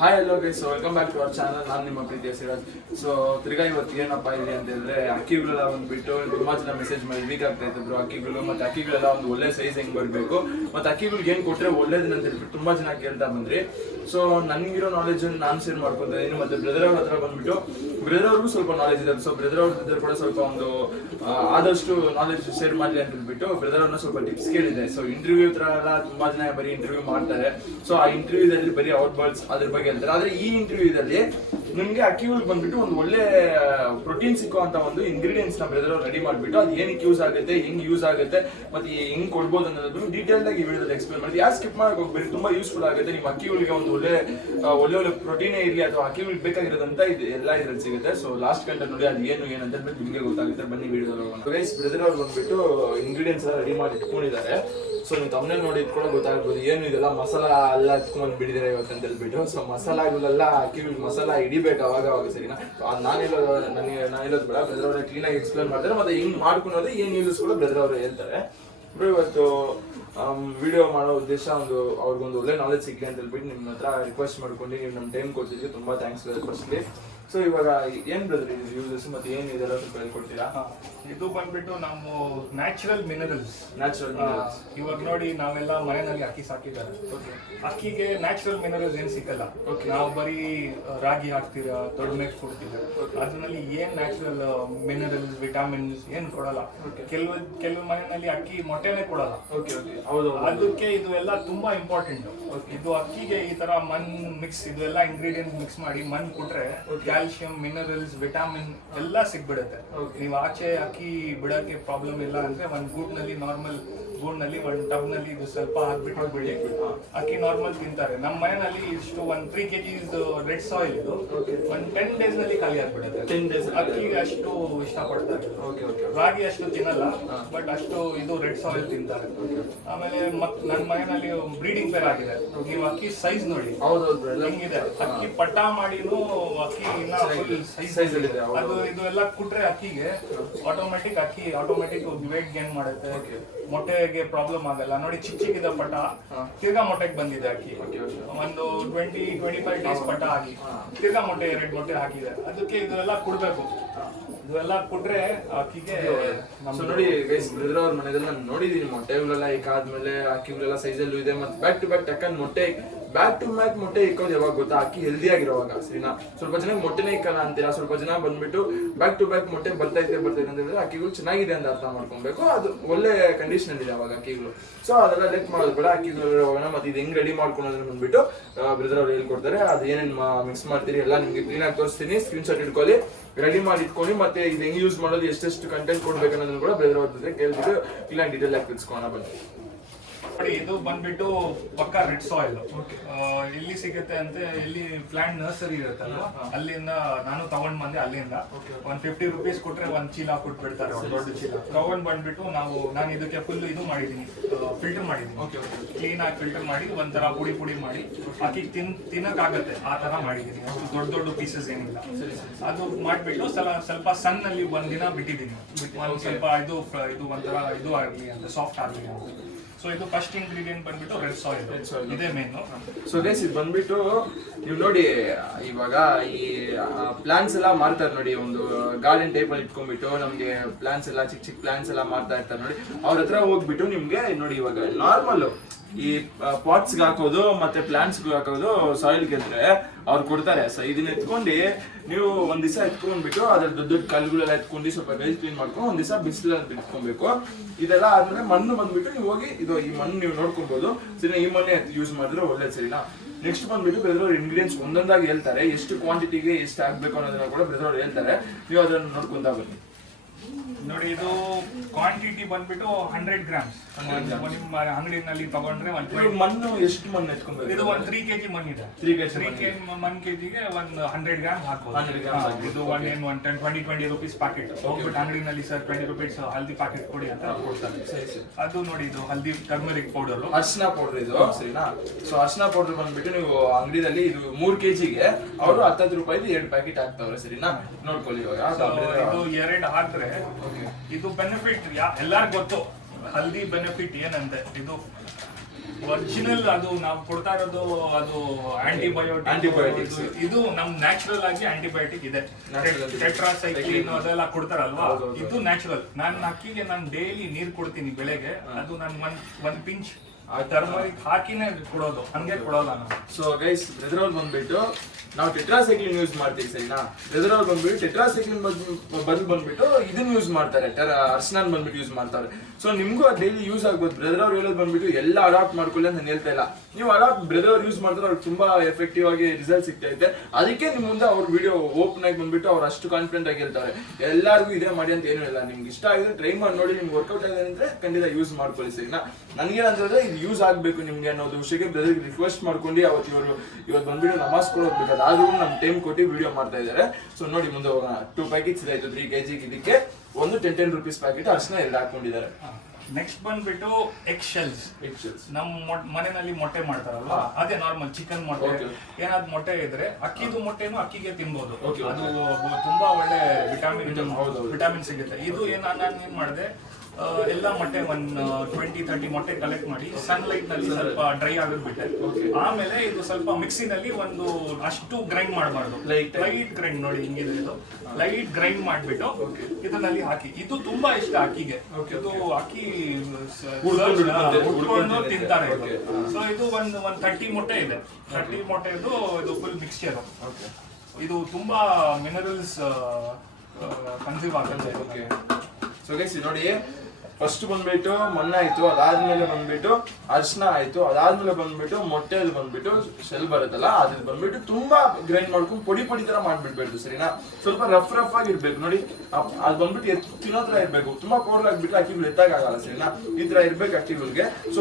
Hi hello guys, welcome back to our channel. ನಾನು ನಿಮ್ಮ ಪ್ರೀತಿಯ ಸಿರಾಜ್. ಸೊ ತಿರ್ಗಾ ಇವತ್ತು ಏನಪ್ಪ ಇದೆ ಅಂತ ಹೇಳಿದ್ರೆ, ಅಕ್ಕಿಗಳೆಲ್ಲ ಬಂದ್ಬಿಟ್ಟು ತುಂಬಾ ಜನ ಮೆಸೇಜ್ ಮಾಡಿ ವೀಕ್ ಆಗ್ತಾ ಇದ್ರು ಅಕ್ಕಿಗಳು. ಮತ್ತೆ ಅಕ್ಕಿಗಳೆಲ್ಲ ಒಂದು ಒಳ್ಳೆ ಸೈಜ್ ಹೆಂಗ್ ಬರಬೇಕು, ಮತ್ತೆ ಅಕ್ಕಿಗಳಿಗೆ ಏನ್ ಕೊಟ್ರೆ ಒಳ್ಳೇದಿಲ್ಲ ಅಂತ ಹೇಳ್ಬಿಟ್ಟು ತುಂಬಾ ಜನ ಕೇಳ್ತಾ ಬಂದ್ರಿ. ಸೊ ನನ್ಗಿರೋ ನಾಲೆಜ್ ನಾನು ಶೇರ್ ಮಾಡ್ಕೊತಾ ಇದೀನಿ. ಮತ್ತೆ ಬ್ರದರ್ ಅವ್ರ ಹತ್ರ ಬಂದ್ಬಿಟ್ಟು ಬ್ರದರ್ ಅವ್ರಿಗೂ ಸ್ವಲ್ಪ ನಾಲೆಜ್ ಇದೆ. ಸೊ ಬ್ರದರ್ ಅವ್ರ ಜೊತೆ ಕೂಡ ಸ್ವಲ್ಪ ಒಂದು ಆದಷ್ಟು ನಾಲೆಜ್ ಶೇರ್ ಮಾಡ್ಲಿ ಅಂತ ಹೇಳ್ಬಿಟ್ಟು ಬ್ರದರ್ ಅವ್ರನ್ನ ಸ್ವಲ್ಪ ಟಿಪ್ಸ್ ಕೇಳಿದೆ. ಸೊ ಇಂಟರ್ವ್ಯೂ ಹತ್ರ ಎಲ್ಲ ತುಂಬಾ ಜನ ಬರೀ ಇಂಟರ್ವ್ಯೂ ಮಾಡ್ತಾರೆ. ಸೊ ಆ ಇಂಟರ್ವ್ಯೂದಲ್ಲಿ ಬರೀ ಔಟ್ ಬರ್ಡ್ಸ್ ಅದ್ರ ಬಗ್ಗೆ ಹೇಳ್ತಾರೆ. ಆದ್ರೆ ಈ ಇಂಟರ್ವ್ಯೂದಲ್ಲಿ ನಿಮ್ಗೆ ಅಕ್ಕಿಗಳಿಗೆ ಬಂದ್ಬಿಟ್ಟು ಒಂದು ಒಳ್ಳೆ ಪ್ರೋಟೀನ್ ಸಿಕ್ಕುವಂತ ಒಂದು ಇಂಗ್ರೀಡಿಯೆಂಟ್ಸ್ ನ ಬ್ರದರ್ ಅವ್ರು ರೆಡಿ ಮಾಡ್ಬಿಟ್ಟು ಅದು ಏನಕ್ಕೆ ಯೂಸ್ ಆಗುತ್ತೆ, ಹೆಂಗ್ ಯೂಸ್ ಆಗುತ್ತೆ, ಮತ್ತೆ ಹೆಂಗ್ ಕೊಡ್ಬೋದು ಅನ್ನೋದು ಡೀಟೇಲ್ ಆಗಿ ವಿಡಿಯೋದಲ್ಲಿ ಎಕ್ಸ್ಪ್ಲೇನ್ ಮಾಡಿ. ಯಾರು ಸ್ಕಿಪ್ ಮಾಡಕ್ ಹೋಗ್ಬೇಡಿ, ತುಂಬಾ ಯೂಸ್ಫುಲ್ ಆಗುತ್ತೆ. ನಿಮ್ಮ ಅಕ್ಕಿಗಳಿಗೆ ಒಂದು ಒಳ್ಳೆ ಪ್ರೋಟೀನೇ ಇರಲಿ ಅಥವಾ ಅಕ್ಕಿಗಳಿಗೆ ಬೇಕಾಗಿರೋದಂತ ಇದು ಎಲ್ಲ ಇದ್ರಲ್ಲಿ ಸಿಗುತ್ತೆ. ಸೊ ಲಾಸ್ಟ್ ಕಂಟೆಂಟ್ ನೋಡಿ, ಅದು ಏನಂತ ನಿಮಗೆ ಗೊತ್ತಾಗುತ್ತೆ. ಬನ್ನಿ ವಿಡಿಯೋದಲ್ಲಿ ಹೋಗೋಣ. ಗೈಸ್, ಬ್ರದರ್ ಅವ್ರು ಬಂದ್ಬಿಟ್ಟು ಇಂಗ್ರೀಡಿಯೆಂಟ್ಸ್ ಎಲ್ಲ ರೆಡಿ ಮಾಡಿ ಇಟ್ಕೊಂಡಿದ್ದಾರೆ. ಸೊ ನೀವು ತಮ್ಮನೇ ನೋಡಿ ಇಟ್ಕೊಂಡು ಗೊತ್ತಾಗ್ಬೋದು ಏನು ಇದೆಲ್ಲ ಮಸಾಲ ಎಲ್ಲ ಎತ್ಕೊಂಡ್ ಬಿಡಿದಿರ ಇವತ್ತು ಅಂತ ಹೇಳ್ಬಿಟ್ಟು. ಸೊ ಮಸಾಲಾಗಳೆಲ್ಲ ಅಕ್ಕಿಗಳಿಗೆ ಮಸಾಲ ಹಿಡಿಬೇಕು ಅವಾಗ ಸರಿನಾ. ನಾನಿರೋದು ಬೇಡ, ಬ್ರದರ್ ಅವರೇ ಕ್ಲೀನಾಗಿ ಎಕ್ಸ್ಪ್ಲೇನ್ ಮಾಡ್ತಾರೆ. ಮತ್ತೆ ಹಿಂಗ್ ಮಾಡ್ಕೊಳೋದು ಏನ್ ಯೂಸಸ್ ಕೂಡ ಬ್ರದರ್ ಅವರು ಹೇಳ್ತಾರೆ. ಇವತ್ತು ವಿಡಿಯೋ ಮಾಡೋ ಉದ್ದೇಶ ಅವ್ರಿಗೊಂದು ಒಳ್ಳೆ ನಾಲೆಜ್ ಸಿಗ್ಲಿ ಅಂತ ಹೇಳ್ಬಿಟ್ಟು ನಿಮ್ಮ ಹತ್ರ ರಿಕ್ವೆಸ್ಟ್ ಮಾಡ್ಕೊಂಡು ನೀವು ನಮ್ಮ ಟೈಮ್ ಕೊಡ್ತಿದ್ವಿ. ತುಂಬಾ ಥ್ಯಾಂಕ್ಸ್ ಫಸ್ಟ್ಲಿ. ಸೊ ಇವಾಗ ಏನ್ ಬ್ರದರ್ ಇದು ಯೂಸಸ್ ಮತ್ತೆ ಏನ್ ಇದೆಲ್ಲ ಸ್ವಲ್ಪ ಹೇಳ್ಕೊಡ್ತೀರಾ? ಇದು ಬಂದ್ಬಿಟ್ಟು ನಮ್ಮ ನ್ಯಾಚುರಲ್ ಮಿನರಲ್ಸ್. ಇವಾಗ ನೋಡಿ, ನಾವೆಲ್ಲ ಮನೆಯಲ್ಲಿ ಅಕ್ಕಿ ಸಾಕಿದ್ದಾರೆ. ಅಕ್ಕಿಗೆ ನ್ಯಾಚುರಲ್ ಮಿನರಲ್ಸ್ ಏನ್ ಸಿಕ್ಕಲ್ಲ. ನಾವು ಬರೀ ರಾಗಿ ಹಾಕ್ತೀರಾ, ದೊಡ್ಡ ಮೇಕ್ ಕೊಡ್ತೀವಿ, ಅದ್ರಲ್ಲಿ ಏನ್ ನ್ಯಾಚುರಲ್ ಮಿನರಲ್ಸ್ ವಿಟಾಮಿನ್ಸ್ ಏನ್ ಕೊಡಲ್ಲ. ಕೆಲವು ಮನೆಯಲ್ಲಿ ಅಕ್ಕಿ ಮೊಟ್ಟೆನೆ ಕೊಡಲ್ಲ. ಅದಕ್ಕೆ ಇದು ಎಲ್ಲ ತುಂಬಾ ಇಂಪಾರ್ಟೆಂಟ್. ಇದು ಅಕ್ಕಿಗೆ ಈ ತರ ಮಣ್ ಮಿಕ್ಸ್, ಇದು ಎಲ್ಲ ಇಂಗ್ರೀಡಿಯೆಂಟ್ ಮಿಕ್ಸ್ ಮಾಡಿ ಮಣ್ ಕೊಟ್ರೆ ಕ್ಯಾಲ್ಸಿಯಂ, ಮಿನರಲ್ಸ್, ವಿಟಾಮಿನ್ ಎಲ್ಲ ಸಿಗ್ಬಿಡುತ್ತೆ. ನೀವು ಆಚೆ ಅಕ್ಕಿ ಬಿಡಕ್ಕೆ ಪ್ರಾಬ್ಲಮ್ ಇಲ್ಲ ಅಂದ್ರೆ ಒಂದ್ ಗೂಡ್ನಲ್ಲಿ, ನಾರ್ಮಲ್ ಗೂಡ್ನಲ್ಲಿ ಒಂದ್ ಟಬ್ ನಲ್ಲಿ ಇದು ಸ್ವಲ್ಪ ಹಾಕ್ಬಿಟ್ಟು ಬಿಡಿ, ಅಕ್ಕಿ ನಾರ್ಮಲ್ ತಿಂತಾರೆ. ನಮ್ಮ ಮನೆಯಲ್ಲಿ ಇಷ್ಟು 3 kg ರೆಡ್ ಸಾಯಿಲ್ ಇದು 10 days ನಲ್ಲಿ ಖಾಲಿ ಆಗ್ಬಿಡುತ್ತೆ. ಅಕ್ಕಿಗೆ ಅಷ್ಟು ಇಷ್ಟಪಡ್ತಾರೆ. ರಾಗಿ ಅಷ್ಟು ತಿನ್ನಲ್ಲ, ಬಟ್ ಅಷ್ಟು ಇದು ರೆಡ್ ಸಾಯಿಲ್ ತಿಂತಾರೆ. ಆಮೇಲೆ ನನ್ನ ಮನೆಯಲ್ಲಿ ಬ್ರೀಡಿಂಗ್ ಪೇರ್ ಆಗಿದೆ. ನೀವು ಅಕ್ಕಿ ಸೈಜ್ ನೋಡಿ ಹೆಂಗಿದೆ. ಅಕ್ಕಿ ಪಟ್ಟ ಮಾಡಿನೂ ಅಕ್ಕಿ ಸೈಜ್ ಅದು ಇದು ಎಲ್ಲ ಕುಟ್ರೆ ಅಕ್ಕಿಗೆ ಆಟೋಮೆಟಿಕ್ ವೇಟ್ ಗೇನ್ ಮಾಡುತ್ತೆ. ಮೊಟ್ಟೆಗೆ ಪ್ರಾಬ್ಲಮ್ ಆಗಲ್ಲ. ನೋಡಿ, ಚಿಕ್ಕಿದ ಪಟ ತಿರ್ಗಾ ಮೊಟ್ಟೆಗೆ ಬಂದಿದೆ ಅಕ್ಕಿ. ಒಂದು 20-25 ಡೇಸ್ ಪಟ ಆಗಿ ತಿರ್ಗಾ ಎರಡು ಮೊಟ್ಟೆ ಹಾಕಿದೆ. ಅದಕ್ಕೆ ಇದೆಲ್ಲ ಕೊಡ್ಬೇಕು. ಇದೆಲ್ಲ ಕೊಟ್ರೆ ಅಕ್ಕಿಗೆ ನೋಡಿ ಗೈಸ್, ಬ್ರದರ್ ಅವ್ರ ಮನೆಯಲ್ಲಿ ನಾನು ನೋಡಿದೀನಿ ಮೊಟ್ಟೆಗಳೆಲ್ಲ ಇಕ್ಕಾದ್ಮೇಲೆ ಅಕ್ಕಿಗಳೆಲ್ಲ ಸೈಜಲ್ಲೂ ಇದೆ. ಮತ್ತೆ ಬ್ಯಾಕ್ ಟು ಬ್ಯಾಕ್ ಟಕ್ಕನ್ ಬ್ಯಾಕ್ ಟು ಬ್ಯಾಕ್ ಮೊಟ್ಟೆ ಇಕ್ಕೋದು ಯಾವಾಗ ಗೊತ್ತಾ? ಅಕ್ಕಿ ಹೆಲ್ದಿ ಆಗಿರುವಾಗ ಸರಿನಾ. ಸ್ವಲ್ಪ ಜನ ಮೊಟ್ಟೆನೇ ಇಕ್ಕಲ್ಲ ಅಂತೀರಾ, ಸ್ವಲ್ಪ ಜನ ಬಂದ್ಬಿಟ್ಟು ಬ್ಯಾಕ್ ಟು ಬ್ಯಾಕ್ ಮೊಟ್ಟೆ ಬರ್ತೈತೆ ಅಂತ ಹೇಳಿದ್ರೆ ಅಕ್ಕಿಗಳು ಚೆನ್ನಾಗಿದೆ ಅಂತ ಅರ್ಥ ಮಾಡ್ಕೊಬೇಕು. ಅದು ಒಳ್ಳೆ ಕಂಡೀಷನ್ ಅಲ್ಲಿ ಇದೆ ಅವಾಗ ಅಕ್ಕಿಗಳು. ಸೊ ಅದೆಲ್ಲ ಲೆಕ್ ಮಾಡೋದು ಬೇಡ. ಅಕ್ಕಿಗಳು ಮತ್ತೆ ಇದು ಹೆಂಗ್ ರೆಡಿ ಮಾಡ್ಕೊಳೋದ್ರ ಬಂದ್ಬಿಟ್ಟು ಬ್ರದರ್ ಅವ್ರು ಹೇಳ್ಕೊಡ್ತಾರೆ. ಅದು ಏನೇನ್ ಮಿಕ್ಸ್ ಮಾಡ್ತೀರಿ ಎಲ್ಲ ನಿಮ್ಗೆ ಕ್ಲೀನ್ ಆಗಿ ತೋರಿಸ್ತೀನಿ. ಸ್ಕ್ರೀನ್ ಶಾಟ್ ಇಟ್ಕೊಳ್ಳಿ, ರೆಡಿ ಮಾಡಿ ಇಟ್ಕೊಂಡು. ಮತ್ತೆ ಇದು ಹೆಂಗ್ ಯೂಸ್ ಮಾಡೋದು, ಎಷ್ಟೆಷ್ಟು ಕಂಟೆಂಟ್ ಕೊಡ್ಬೇಕು ಅನ್ನೋದನ್ನ ಕೂಡ ಬ್ರದರ್ ಅವ್ರ ಜೊತೆ ಕೇಳ್ಬಿಟ್ಟು ಕ್ಲೀನ್ ಡೀಟೇಲ್ ಆಗಿ ತಿಳ್ಸ್ಕೋಣ ಬನ್ನಿ. ಇದು ಬಂದ್ಬಿಟ್ಟು ಪಕ್ಕ ರೆಡ್ ಸಾಯಿಲ್. ಎಲ್ಲಿ ಸಿಗುತ್ತೆ ಅಂತ, ಎಲ್ಲಿ ಪ್ಲಾಂಟ್ ನರ್ಸರಿ ಇರುತ್ತಲ್ಲ ಅಲ್ಲಿಂದ ನಾನು ತಗೊಂಡ್ ಬಂದೆ. ಅಲ್ಲಿಂದ ಒಂದ್ 50 rupees ಕೊಟ್ರೆ ಒಂದ್ ಚೀಲ ಕೊಟ್ಬಿಡ್ತಾರೆ, ದೊಡ್ಡ ಚೀಲ ತಗೊಂಡ್ ಬಂದ್ಬಿಟ್ಟು ನಾನು ಇದಕ್ಕೆ ಫುಲ್ ಇದು ಮಾಡಿದೀನಿ, ಫಿಲ್ಟರ್ ಮಾಡಿದೀನಿ. ಕ್ಲೀನ್ ಆಗಿ ಫಿಲ್ಟರ್ ಮಾಡಿ ಒಂಥರ ಪುಡಿ ಮಾಡಿ ಅಕ್ಕಿ ತಿನ್ನಕ್ ಆಗತ್ತೆ ಆ ತರ ಮಾಡಿದೀನಿ. ದೊಡ್ಡ ಪೀಸಸ್ ಏನಿಲ್ಲ. ಅದು ಮಾಡ್ಬಿಟ್ಟು ಸ್ವಲ್ಪ ಸನ್ ನಲ್ಲಿ ಒಂದಿನ ಬಿಟ್ಟಿದೀನಿ. ಸ್ವಲ್ಪ ಇದು ಒಂಥರ ಇದು ಆಗ್ಲಿ ಅಂತ, ಸಾಫ್ಟ್ ಆಗ್ಲಿ ಅಂತ. ಸೊ ಇದು ಫಸ್ಟ್ ಇಂಗ್ರೀಡಿಯೆಂಟ್ ಬಂದ್ಬಿಟ್ಟು ರೆಡ್ ಸಾಯಿಲ್, ಇದೇ ಮೇನ್. ಸೊ ಗೈಸ್, ಇದು ಬಂದ್ಬಿಟ್ಟು ನೀವು ನೋಡಿ, ಇವಾಗ ಈ ಪ್ಲಾಂಟ್ಸ್ ಎಲ್ಲ ಮಾರ್ತಾರೆ ನೋಡಿ, ಒಂದು ಗಾರ್ಡನ್ ಟೈಪ್ ಅಲ್ಲಿ ಇಟ್ಕೊಂಡ್ಬಿಟ್ಟು ನಮ್ಗೆ ಪ್ಲಾಂಟ್ಸ್ ಎಲ್ಲ ಚಿಕ್ಕ ಪ್ಲಾಂಟ್ಸ್ ಎಲ್ಲ ಮಾರ್ತಾ ಇರ್ತಾರೆ ನೋಡಿ. ಅವ್ರ ಹತ್ರ ಹೋಗ್ಬಿಟ್ಟು ನಿಮ್ಗೆ ನೋಡಿ, ಇವಾಗ ನಾರ್ಮಲ್ ಈ ಪಾಟ್ಸ್ ಹಾಕೋದು ಮತ್ತೆ ಪ್ಲಾಂಟ್ಸ್ ಹಾಕೋದು ಸಾಯಿಲ್ಗೆ ಅಂದ್ರೆ ಅವ್ರು ಕೊಡ್ತಾರೆ. ಸೊ ಇದನ್ನ ಎತ್ಕೊಂಡು ನೀವು ಒಂದ್ ದಿವಸ ಎತ್ಕೊಂಡ್ಬಿಟ್ಟು ಅದ್ರ ದೊಡ್ಡ ಕಲ್ಲುಗಳೆಲ್ಲ ಎತ್ಕೊಂಡು ಸ್ವಲ್ಪ ಗೈಸ್ ಕ್ಲೀನ್ ಮಾಡ್ಕೊಂಡು ಒಂದ್ ದಿವಸ ಬಿಸಿಲಲ್ಲಿ ಇಟ್ಕೊಬೇಕು. ಇದೆಲ್ಲ ಆದ್ಮೇಲೆ ಮಣ್ಣು ಬಂದ್ಬಿಟ್ಟು ನೀವು ಹೋಗಿ ಈ ಮಣ್ಣು ನೀವು ನೋಡ್ಕೊಬಹುದು. ಸರಿನಾ, ಈ ಮಣ್ಣೆ ಯೂಸ್ ಮಾಡಿದ್ರೆ ಒಳ್ಳೇದು ಸರಿನಾ. ನೆಕ್ಸ್ಟ್ ಬಂದ್ಬಿಟ್ಟು ಬ್ರದರ್ ಅವ್ರ ಇಂಗ್ರೀಡಿಯೆಂಟ್ಸ್ ಒಂದೊಂದಾಗಿ ಹೇಳ್ತಾರೆ. ಎಷ್ಟು ಕ್ವಾಂಟಿಟಿಗೆ ಎಷ್ಟು ಆಗ್ಬೇಕು ಅನ್ನೋದನ್ನ ಕೂಡ ಬ್ರದರ್ ಅವ್ರು ಹೇಳ್ತಾರೆ. ನೀವು ಅದನ್ನ ನೋಡ್ಕೊಂತ ಬನ್ನಿ. ನೋಡಿ, ಇದು ಕ್ವಾಂಟಿಟಿ ಬಂದ್ಬಿಟ್ಟು 100 grams. ನಿಮ್ಮ ಅಂಗಡಿನಲ್ಲಿ ತಗೊಂಡ್ರೆ ಮಣ್ಣು ಎಷ್ಟು ಮಣ್ಣು ಎತ್ಕೊಬೇಕು? ಇದು 3 kg ಮಣ್ಣಿದೆ. 3 kg ಒಂದು 100 grams ಹಾಕ್ಬೋದು. ಇದು 10-20 rupees ಪ್ಯಾಕೆಟ್. ಹೋಗ್ಬಿಟ್ಟು ಅಂಗಡಿನಲ್ಲಿ ಸರ್ 20 rupees ಹಲ್ದಿ ಪ್ಯಾಕೆಟ್ ಕೊಡಿ ಅಂತ ಕೊಡ್ತಾರೆ. ಅದು ನೋಡಿ, ಇದು ಹಲ್ದಿ ಟರ್ಮರಿಕ್ ಪೌಡರ್, ಅರ್ಶಿನ ಪೌಡರ್ ಇದು ಸರಿನಾ. ಸೊ ಅರ್ಶಿನ ಪೌಡರ್ ಬಂದ್ಬಿಟ್ಟು ನೀವು ಅಂಗಡಿಯಲ್ಲಿ ಇದು 3 kgಗೆ ಅವರು 10 ರೂಪಾಯಿದು 2 ಪ್ಯಾಕೆಟ್ ಹಾಕ್ತವ್ರೆ ಸರಿನಾ. ನೋಡ್ಕೊಳ್ಳಿ. ಇದು 2 ಹಾಕಿದ್ರೆ ಇದು ಬೆನಿಫಿಟ್ ಎಲ್ಲಾರ್ಗೂ ಗೊತ್ತು. ಹಲ್ದಿ ಬೆನಿಫಿಟ್ ಏನಂತೆ, ಇದು ಒರಿಜಿನಲ್ ಅದು ನಾವು ಕೊಡ್ತಾ ಇರೋದು ಅದು ಆಂಟಿಬಯೋಟಿಕ್ಸ್. ಇದು ನಮ್ ನ್ಯಾಚುರಲ್ ಆಗಿ ಆಂಟಿಬಯೋಟಿಕ್ ಇದೆ. ಟೆಟ್ರಾಸೈಕ್ಲಿನ್ ಅದೆಲ್ಲ ಕೊಡ್ತಾರಲ್ವಾ, ಇದು ನ್ಯಾಚುರಲ್. ನಾನು ಅಕ್ಕಿಗೆ ನಾನು ಡೈಲಿ ನೀರ್ ಕೊಡ್ತೀನಿ ಬೆಳೆಗೆ. ಅದು ನಾನು ಒಂದ್ ಪಿಂಚ್ ಟರ್ಮರಿಕ್ ಹಾಕಿನೇ ಕೊಡೋದು, ಹಂಗೆ ಕೊಡೋಲ್ಲ ನಾನು. ಸೊ ಗೈಸ್, ಬ್ರದರ್ ಅವ್ರು ಬಂದ್ಬಿಟ್ಟು ನಾವು ಟೆಟ್ರಾಸೈಕ್ಲಿನ್ ಯೂಸ್ ಮಾಡ್ತೀವಿ ಸರಿನಾ. ಬ್ರದರ್ ಅವ್ರು ಬಂದ್ಬಿಟ್ಟು ಟೆಟ್ರಾಸೈಕ್ಲಿನ್ ಬಂದ್ಬಿಟ್ಟು ಇದನ್ನ ಯೂಸ್ ಮಾಡ್ತಾರೆ, ಅರ್ಶನಾನ್ ಬಂದ್ಬಿಟ್ಟು ಯೂಸ್ ಮಾಡ್ತಾರೆ. ಸೊ ನಿಮ್ಗೂ ಅದು ಡೈಲಿ ಯೂಸ್ ಆಗ್ಬೋದು. ಬ್ರದರ್ ಅವ್ರು ಹೇಳೋದು ಬಂದ್ಬಿಟ್ಟು ಎಲ್ಲ ಅಡಾಪ್ಟ್ ಮಾಡ್ಕೊಳ್ಳಿ ಅಂತ ನಾನು ಹೇಳ್ತಾ ಇಲ್ಲ. ನೀವು ಅಡಾಪ್ಟ್ ಬ್ರದರ್ ಅವ್ರು ಯೂಸ್ ಮಾಡ್ತಾರೆ, ಅವ್ರಿಗೆ ತುಂಬಾ ಎಫೆಕ್ಟಿವ್ ಆಗಿ ರಿಸಲ್ಟ್ ಸಿಗ್ತಾ ಇದೆ. ಅದಕ್ಕೆ ನಿಮ್ ಮುಂದೆ ಅವ್ರ ವಿಡಿಯೋ ಓಪನ್ ಆಗಿ ಬಂದ್ಬಿಟ್ಟು ಅವ್ರು ಅಷ್ಟು ಕಾನ್ಫಿಡೆಂಟ್ ಆಗಿ ಹೇಳ್ತಾರೆ. ಎಲ್ಲರಿಗೂ ಇದೇ ಮಾಡಿ ಅಂತ ಏನೂ ಇಲ್ಲ. ನಿಮ್ಗೆ ಇಷ್ಟ ಆಗಿದ್ರೆ ಟ್ರೈ ಮಾಡಿ ನೋಡಿ. ನಿಮ್ಗೆ ವರ್ಕೌಟ್ ಆಗಿದೆ ಅಂದ್ರೆ ಖಂಡಿತ ಯೂಸ್ ಮಾಡ್ಕೊಳ್ಳಿ ಸರಿನಾ. ನನಗೇನಂತಂದ್ರೆ ಇದು ಯೂಸ್ ಆಗ್ಬೇಕು ನಿಮ್ಗೆ ಅನ್ನೋದು ವಿಷಯಕ್ಕೆ ಬ್ರದರ್ಗೆ ರಿಕ್ವೆಸ್ಟ್ ಮಾಡ್ಕೊಂಡು ಇವತ್ತು ಬಂದ್ಬಿಟ್ಟು ನಮಾಜ್ ಕೊಡೋದು ಆದ್ರೂ ನಮ್ ಟೈಮ್ ಕೊಟ್ಟು ವಿಡಿಯೋ ಮಾಡ್ತಾ ಇದ್ದಾರೆ. ಸೊ ನೋಡಿ ಮುಂದೆ ಹೋಗೋಣ. 2 ಪ್ಯಾಕೆಟ್ಸ್ ಇದಾಯ್ತು 3 kg. ಇದಕ್ಕೆ ಒಂದು 10 ರೂಪೀಸ್ ಪ್ಯಾಕೆಟ್ ಅರ್ಶನ ಎಲ್ಲ ಹಾಕೊಂಡಿದ್ದಾರೆ. ನೆಕ್ಸ್ಟ್ ಬಂದ್ಬಿಟ್ಟು ಎಗ್ ಶೆಲ್ಸ್. ನಮ್ಮ ಮನೆಯಲ್ಲಿ ಮೊಟ್ಟೆ ಮಾಡ್ತಾರಲ್ವಾ, ಅದೇ ನಾರ್ಮಲ್ ಚಿಕನ್ ಮೊಟ್ಟೆ. ಏನಾದ್ರು ಮೊಟ್ಟೆ ಇದ್ರೆ ಅಕ್ಕಿದು ಮೊಟ್ಟೆನು ಅಕ್ಕಿಗೆ ತಿನ್ಬೋದು. ಅದು ತುಂಬಾ ಒಳ್ಳೆ ವಿಟಾಮಿನ್ ಸಿಗುತ್ತೆ. ಇದು ನಾನು ಏನ್ ಮಾಡಿದೆ, ಎಲ್ಲ ಮೊಟ್ಟೆ 20-30 ಮೊಟ್ಟೆ ಕಲೆಕ್ಟ್ ಮಾಡಿ ಸನ್ಲೈಟ್ ನಲ್ಲಿ ಸ್ವಲ್ಪ ಡ್ರೈ ಆಗಿರ್ಬಿಟ್ಟೆ. ಆಮೇಲೆ ಇದು ಸ್ವಲ್ಪ ಮಿಕ್ಸಿನಲ್ಲಿ ಒಂದು ಅಷ್ಟು ಗ್ರೈಂಡ್ ಮಾಡಬಾರ್ದು, ಲೈಟ್ ಗ್ರೈಂಡ್ ನೋಡಿ ಹಿಂಗಿದೆ. ಇದು ಲೈಟ್ ಗ್ರೈಂಡ್ ಮಾಡ್ಬಿಟ್ಟು ಇದನ್ನಲ್ಲಿ ಹಾಕಿ. ಇದು ತುಂಬಾ ಇಷ್ಟ ಅಕ್ಕಿಗೆ. ಇದು ಅಕ್ಕಿ ಉಟ್ಕೊಂಡು ತಿಂತಾರೆ. ಸೊ ಇದು ಒಂದು 30 ಮೊಟ್ಟೆ ಇದೆ. 30 ಮೊಟ್ಟೆ ಇದು ಫುಲ್ ಮಿಕ್ಸ್ಚರ್. ಇದು ತುಂಬಾ ಮಿನರಲ್ಸ್ ಕನ್ಸ್ಯೂಮ್ ಆಗುತ್ತೆ. ಸೊ ಗೈಸ್ ನೋಡಿ, ಫಸ್ಟ್ ಬಂದ್ಬಿಟ್ಟು ಮಣ್ಣಾಯ್ತು, ಅದಾದ್ಮೇಲೆ ಬಂದ್ಬಿಟ್ಟು ಅರ್ಶನ ಆಯ್ತು, ಅದಾದ್ಮೇಲೆ ಬಂದ್ಬಿಟ್ಟು ಮೊಟ್ಟೆಯಲ್ಲಿ ಬಂದ್ಬಿಟ್ಟು ಶೆಲ್ ಬರುತ್ತಲ್ಲ, ಅದ್ರಲ್ಲಿ ಬಂದ್ಬಿಟ್ಟು ತುಂಬಾ ಗ್ರೈಂಡ್ ಮಾಡ್ಕೊಂಡು ಪೊಡಿ ತರ ಮಾಡ್ಬಿಡ್ಬೇಕು ಸರಿನಾ. ಸ್ವಲ್ಪ ರಫ್ ಆಗಿ ಇರ್ಬೇಕು ನೋಡಿ. ಅದು ಬಂದ್ಬಿಟ್ಟು ತಿನ್ನೋ ತರ ಇರ್ಬೇಕು. ತುಂಬಾ ಪೌಡರ್ ಆಗ್ಬಿಟ್ಟು ಅಕ್ಕಿಗಳು ಎತ್ತಾಗಲ್ಲ ಸರಿನಾ. ಈ ತರ ಇರ್ಬೇಕು ಅಕ್ಕಿಗಳಿಗೆ. ಸೊ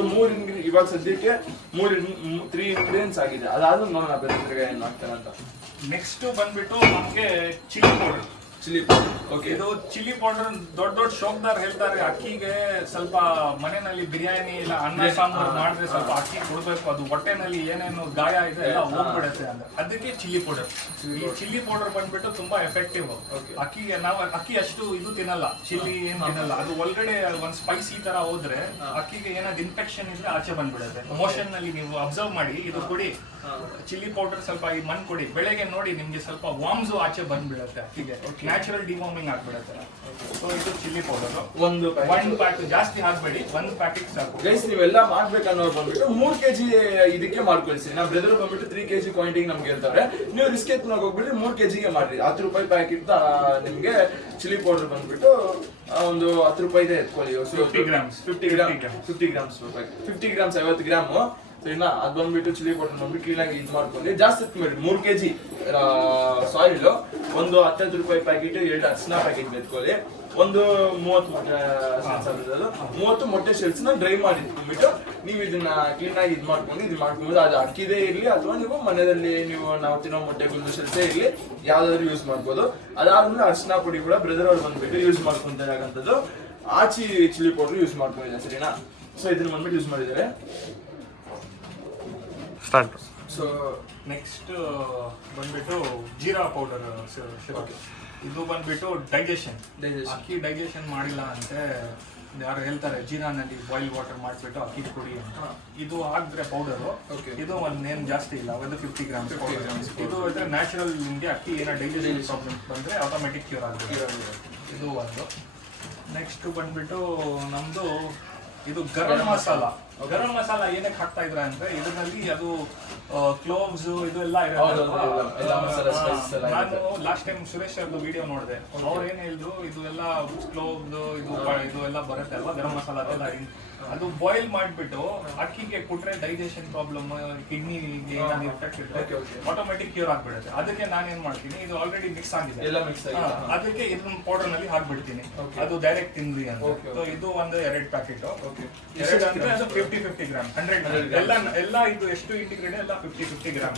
ಇವಾಗ ಸದ್ಯಕ್ಕೆ 3 ಇಂಗ್ರೀಡಿಯೆಂಟ್ಸ್ ಆಗಿದೆ. ಅದಾದ್ಮೇಲೆ ನೋಡೋಣ ಬೇರೆ ಏನ್ ಆಗ್ತಾರೆ ಅಂತ. ನೆಕ್ಸ್ಟ್ ಬಂದ್ಬಿಟ್ಟು ನಮ್ಗೆ ಚಿಲ್ಲಿ ಪೌಡರ್. ಓಕೆ, ಇದು ಚಿಲ್ಲಿ ಪೌಡರ್ ದೊಡ್ಡ ಶೋಕ್ದಾರ್ ಹೇಳ್ತಾರೆ ಅಕ್ಕಿಗೆ ಸ್ವಲ್ಪ ಮನೆಯಲ್ಲಿ ಬಿರಿಯಾನಿ ಇಲ್ಲ ಅನ್ನ ಸಾಂಬಾರ್ ಮಾಡಿದ್ರೆ ಸ್ವಲ್ಪ ಅಕ್ಕಿ ಕೊಡ್ಬೇಕು, ಅದು ಹೊಟ್ಟೆನಲ್ಲಿ ಏನೇನು ಗಾಯ ಇದೆ ಎಲ್ಲ ಹೋಗ್ಬಿಡುತ್ತೆ ಅಂದ್ರೆ. ಅದಕ್ಕೆ ಚಿಲ್ಲಿ ಪೌಡರ್. ಈ ಚಿಲ್ಲಿ ಪೌಡರ್ ಬಂದ್ಬಿಟ್ಟು ತುಂಬಾ ಎಫೆಕ್ಟಿವ್. ಅಕ್ಕಿಗೆ ನಾವು ಅಕ್ಕಿ ಅಷ್ಟು ಇದು ತಿನ್ನಲ್ಲ, ಚಿಲ್ಲಿ ಏನ್ ತಿನ್ನಲ್ಲ. ಅದು ಒಳಗಡೆ ಒಂದ್ ಸ್ಪೈಸಿ ತರ ಹೋದ್ರೆ ಅಕ್ಕಿಗೆ ಏನಾದ್ರು ಇನ್ಫೆಕ್ಷನ್ ಇದ್ರೆ ಆಚೆ ಬಂದ್ಬಿಡುತ್ತೆ. ಮೋಷನ್ ನಲ್ಲಿ ನೀವು ಅಬ್ಸರ್ವ್ ಮಾಡಿ, ಇದು ಕೊಡಿ ಚಿಲ್ಲಿ ಪೌಡರ್ ಸ್ವಲ್ಪ ಈ ಮಣ್ಣು ಕೊಡಿ, ಬೆಳಗ್ಗೆ ನೋಡಿ ನಿಮ್ಗೆ ಸ್ವಲ್ಪ ವಾಮ್ಸು ಆಚೆ ಬಂದ್ಬಿಡುತ್ತೆ ಅಕ್ಕಿಗೆ. ನ್ಯಾಚುರಲ್ ಡಿವಾರ್ಮಿಂಗ್ ಆಗ್ಬಿಡುತ್ತೆ. ಸೊ ಇದು ಚಿಲ್ಲಿ ಪೌಡರ್ ಒಂದು ಪ್ಯಾಕೆಟ್. ಜಾಸ್ತಿ ಹಾಕ್ಬೇಡಿ, 1 ಪ್ಯಾಕೆಟ್ ಸಾಕು. ಗೈಸ್ ನೀವೆಲ್ಲ ಮಾಡ್ಬೇಕನ್ನೋರು ಬಂದ್ಬಿಟ್ಟು 3 kg ಇದಕ್ಕೆ ಮಾಡ್ಕೊಳ್ಸಿ. ನಾವು ಬ್ರದರ್ ಬಂದ್ಬಿಟ್ಟು 3 kg ಕ್ವಾಂಟಿಟಿ ನಮ್ಗೆ ಹೇಳ್ತಾರೆ. ನೀವು ರಿಸ್ಕ್ ಎತ್ನಾಗ ಹೋಗ್ಬಿಟ್ಟು 3 kg ಗೆ ಮಾಡ್ರಿ. 10 ರೂಪಾಯಿ ಪ್ಯಾಕೆಟ್ ನಿಮ್ಗೆ ಚಿಲ್ಲಿ ಪೌಡರ್ ಬಂದ್ಬಿಟ್ಟು ಒಂದು 10 ರೂಪಾಯಿದೆ ಎತ್ಕೊಳ್ಳಿ. 50 ಗ್ರಾಮ್ಸ್ 50 ಗ್ರಾಮ್ಸ್ 50 ಗ್ರಾಮ್ ಸರಿನಾ. ಅದು ಬಂದ್ಬಿಟ್ಟು ಚಿಲ್ಲಿ ಪೌಡರ್ ಬಂದ್ಬಿಟ್ಟು ಕ್ಲೀನಾಗಿ ಇದು ಮಾಡ್ಕೊಂಡು ಜಾಸ್ತಿ ಎತ್ಕೊಂಡ್ಬಿಡಿ. 3 kg ಸಾಯಿಲ್, ಒಂದು 10 ರೂಪಾಯಿ ಪ್ಯಾಕೆಟ್, 2 ಅರ್ಶನ ಪ್ಯಾಕೆಟ್ ಎತ್ಕೊಳ್ಳಿ. ಒಂದು 30 ಮೊಟ್ಟೆ ಶೆಲ್ಸ್ ನ ಡ್ರೈ ಮಾಡಿ ಇಟ್ಕೊಂಡ್ಬಿಟ್ಟು ನೀವು ಇದನ್ನ ಕ್ಲೀನಾಗಿ ಇದು ಮಾಡ್ಕೊಂಡು ಅದು ಅಕ್ಕಿದೇ ಇರ್ಲಿ ಅಥವಾ ನೀವು ಮನೆಯಲ್ಲಿ ನಾವು ತಿನ್ನೋ ಮೊಟ್ಟೆಗಳು ಶೆಲ್ಸೇ ಇರ್ಲಿ ಯಾವ್ದಾದ್ರು ಯೂಸ್ ಮಾಡ್ಬೋದು. ಅದಾದ್ಮೇಲೆ ಅರ್ಶನ ಪುಡಿ ಕೂಡ ಬ್ರದರ್ ಅವ್ರು ಬಂದ್ಬಿಟ್ಟು ಯೂಸ್ ಮಾಡ್ಕೊಂತಾರಂಥದ್ದು ಆಚಿ ಚಿಲ್ಲಿ ಪೌಡರ್ ಯೂಸ್ ಮಾಡ್ಕೊಂಡಿದ್ದಾರೆ ಸರಿನಾ. ಸೊ ಇದನ್ನ ಬಂದ್ಬಿಟ್ಟು ಯೂಸ್ ಮಾಡಿದ್ದಾರೆ. ಸೊ ನೆಕ್ಸ್ಟ್ ಬಂದ್ಬಿಟ್ಟು ಜೀರಾ ಪೌಡರ್. ಇದು ಬಂದ್ಬಿಟ್ಟು ಡೈಜೆಷನ್. ಅಕ್ಕಿ ಡೈಜೆಷನ್ ಮಾಡಿಲ್ಲ ಅಂತೆ ಯಾರು ಹೇಳ್ತಾರೆ, ಜೀರಾನಲ್ಲಿ ಬಾಯ್ಲ್ ವಾಟರ್ ಮಾಡಿಬಿಟ್ಟು ಅಕ್ಕಿ ಕುಡಿ ಅಂತ. ಇದು ಹಾಕಿದ್ರೆ ಪೌಡರು. ಇದು ಒಂದೇನು ಜಾಸ್ತಿ ಇಲ್ಲ, ಒಂದು 50 ಗ್ರಾಮ್ಸ್. ಇದು ನ್ಯಾಚುರಲ್. ನಿಮಗೆ ಅಕ್ಕಿ ಏನೋ ಡೈಜೆಷನ್ ಪ್ರಾಬ್ಲಮ್ ಬಂದರೆ ಆಟೋಮೆಟಿಕ್ ಕ್ಯೂರ್ ಆಗುತ್ತೆ. ಇದು ಒಂದು. ನೆಕ್ಸ್ಟ್ ಬಂದ್ಬಿಟ್ಟು ನಮ್ದು ಇದು ಗರಂ ಮಸಾಲ. ಗರಂ ಮಸಾಲ ಏನಕ್ಕೆ ಹಾಕ್ತಾ ಇದ್ರ ಅಂದ್ರೆ ಇದರಲ್ಲಿ ಅದು ಕ್ಲೋವ್ಸ್ ಇದು ಎಲ್ಲ ನಾನು ಲಾಸ್ಟ್ ಟೈಮ್ ಸುರೇಶ್ ಅವ್ರದ್ದು ವಿಡಿಯೋ ನೋಡಿದೆ. ಅವ್ರು ಏನ್ ಹೇಳಿದ್ರು, ಇದು ಎಲ್ಲ ಕ್ಲೋವ್ಸ್ ಇದು ಎಲ್ಲ ಬರುತ್ತೆ ಅಲ್ವಾ ಗರಂ ಮಸಾಲ ಅದೆಲ್ಲ. ಅದು ಬಾಯ್ಲ್ ಮಾಡ್ಬಿಟ್ಟು ಅಕ್ಕಿಗೆ ಕೊಟ್ರೆ ಡೈಜೆಷನ್ ಪ್ರಾಬ್ಲಮ್, ಕಿಡ್ನಿಗೆ ಏನಾದ್ರು ಇಫೆಕ್ಟ್ ಇರುತ್ತೆ, ಆಟೋಮೆಟಿಕ್ ಕ್ಯೂರ್ ಆಗ್ಬಿಡುತ್ತೆ. ಅದಕ್ಕೆ ನಾನು ಏನ್ ಮಾಡ್ತೀನಿ, ಇದು ಆಲ್ರೆಡಿ ಮಿಕ್ಸ್ ಆಗಿದೆ, ಅದಕ್ಕೆ ಇದನ್ನ ಪೌಡರ್ ನಲ್ಲಿ ಹಾಕ್ಬಿಡ್ತೀನಿ. ಅದು ಡೈರೆಕ್ಟ್ ತಿನ್ರಿ ಅಂತ. ಸೊ ಇದು ಒಂದು 2 ಪ್ಯಾಕೆಟ್. 2 ಅಂದ್ರೆ ಅದು 50 ಗ್ರಾಮ್ 100 ಎಲ್ಲ ಇದು ಎಷ್ಟು ಇಂಟಿಗ್ರೇಟೆಡ್ ಎಲ್ಲ 50 ಗ್ರಾಮ್.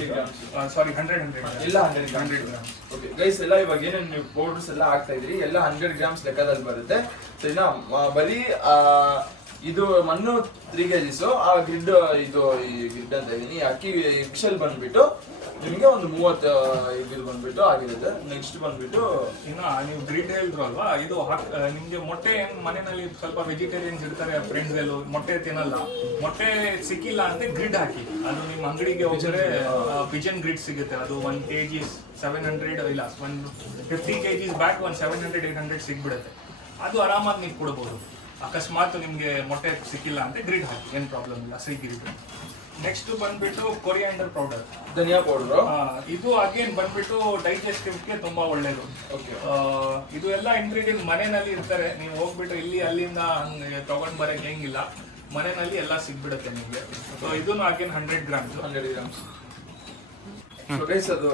ಸಾರಿ 100 ಎಲ್ಲ 100 ಗ್ರಾಮ್ಸ್. ಓಕೆ ಗೈಸ್, ಎಲ್ಲ ಇವಾಗ ಏನೇನು ನೀವು ಪೌಡರ್ಸ್ ಎಲ್ಲ ಹಾಕ್ತಾ ಇದ್ರಿ ಎಲ್ಲ 100 ಗ್ರಾಮ್ಸ್ ಲೆಕ್ಕದಲ್ಲಿ ಬರುತ್ತೆ ಸರಿನಾ. ಬರೀ ಇದು ಮಣ್ಣು 3 kg. ಆ ಗ್ರಿಡ್ ಇದು ಈ ಗ್ರಿಡ್ ಅಂತ ಇದೀನಿ. ಅಕ್ಕಿ ಎಕ್ಸೆಲ್ ಬಂದ್ಬಿಟ್ಟು ನಿಮಗೆ ಒಂದು 30 ಇದು ಬಂದ್ಬಿಟ್ಟು ಆಗಿರುತ್ತೆ. ನೆಕ್ಸ್ಟ್ ಬಂದ್ಬಿಟ್ಟು ಇನ್ನು ನೀವು ಗ್ರಿಡ್ ಹೇಳಿದ್ರು ಅಲ್ವಾ, ಇದು ನಿಮ್ಗೆ ಮೊಟ್ಟೆ ಮನೆಯಲ್ಲಿ ಸ್ವಲ್ಪ ವೆಜಿಟೇರಿಯನ್ಸ್ ಇರ್ತಾರೆ ಫ್ರೆಂಡ್ಸ್ ಎಲ್ಲೂ ಮೊಟ್ಟೆ ತಿನ್ನಲ್ಲ, ಮೊಟ್ಟೆ ಸಿಕ್ಕಿಲ್ಲ ಅಂತ ಗ್ರಿಡ್ ಹಾಕಿ. ಅದು ನಿಮ್ಮ ಅಂಗಡಿಗೆ ಹೋದರೆ ಪಿಜನ್ ಗ್ರಿಡ್ ಸಿಗುತ್ತೆ. ಅದು 1 kg 700 ಇಲ್ಲ 50 kg ಬ್ಯಾಕ್ 700-800 ಸಿಗ್ಬಿಡುತ್ತೆ. ಅದು ಆರಾಮಾಗಿ ನೀವು ಕೊಡ್ಬೋದು. ಅಕಸ್ಮಾತ್ ನಿಮಗೆ ಮೊಟ್ಟೆ ಸಿಕ್ಕಿಲ್ಲ ಅಂತ ಗ್ರಿಡ್ ಹಾಕಿ, ಏನು ಪ್ರಾಬ್ಲಮ್ ಇಲ್ಲ, ಸಿಗ್ರಿಡ್. ನೆಕ್ಸ್ಟ್ ಬಂದ್ಬಿಟ್ಟು ಕೊರಿಯಾಂಡರ್ ಪೌಡರ್, ಧನಿಯಾ ಪೌಡರ್. ಇದು ಅಗೇನ್ ಬಂದ್ಬಿಟ್ಟು ಡೈಜೆಸ್ಟಿವ್ಗೆ ತುಂಬಾ ಒಳ್ಳೇದು. ಇದು ಎಲ್ಲ ಇಂಗ್ರೀಡಿಯಂಟ್ ಮನೆಯಲ್ಲಿ ಇರ್ತಾರೆ, ನೀವು ಹೋಗ್ಬಿಟ್ಟು ಇಲ್ಲಿ ಅಲ್ಲಿಂದ ಹಂಗೆ ತಗೊಂಡ್ ಬರಕ್ಕೆ ಹೆಂಗಿಲ್ಲ, ಮನೆಯಲ್ಲಿ ಎಲ್ಲ ಸಿಗ್ಬಿಡುತ್ತೆ ನಿಮಗೆ. ಸೊ ಇದನ್ನು ಅಗೇನ್ 100 ಗ್ರಾಮ್ಸ್. ಸೊ ಗೈಸ್, ಅದು